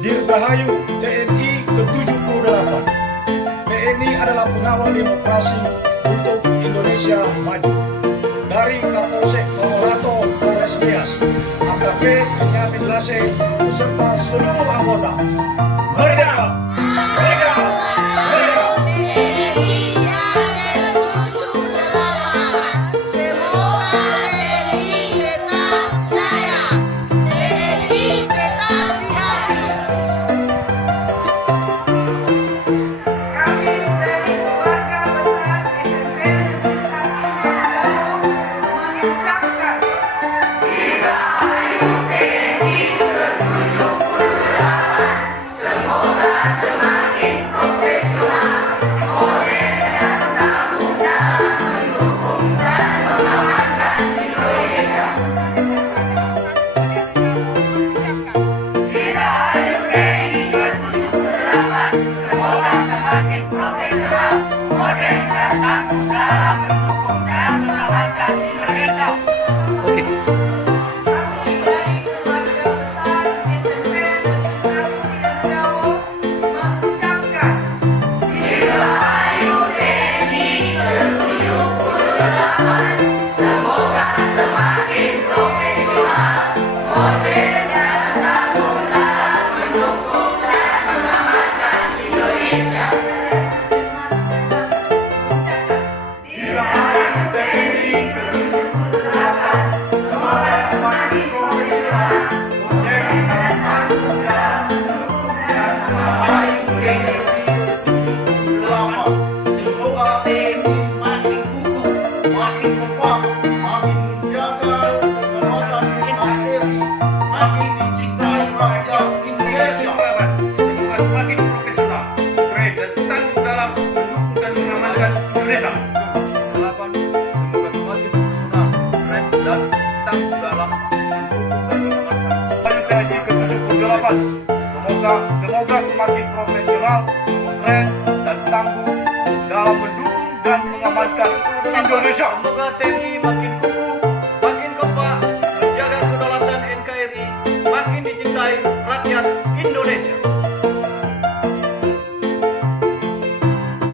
Dirgahayu TNI ke-78. TNI adalah pengawal demokrasi untuk Indonesia maju. Dari Kapolsek Pamolato, Polres Nias, AKP Benyamin Lase beserta seluruh anggota. Merdeka! Merdeka! Merdeka! Semoga semakin profesional, modern dan tangguh dalam mendukung dan mengamankan Indonesia. Oke. Kami dari keluarga besar SMP Negeri 1 Mindanao mengucapkan Dirgahayu TNI ke-78. Semoga semakin profesional, modern dan tangguh dalam mendukung dan mengamankan Indonesia. Dirgahayu TNI ke-78. Semoga semakin profesional, modern dan tangguh dalam mendukung dan mengamankan Indonesia. Semoga TNI makin kukuh, makin kompak, makin menjaga kedaulatan NKRI, makin dicintai rakyat Indonesia. Semoga semakin profesional, keren dan tangguh dalam mendukung dan mengamankan Indonesia. Semoga semakin profesional, keren dan tangguh dalam mendukung dan mengamankan TNI ke-78. Semoga semakin profesional, keren dan tangguh dalam mendukung dan mengamankan Indonesia. Semoga TNI makin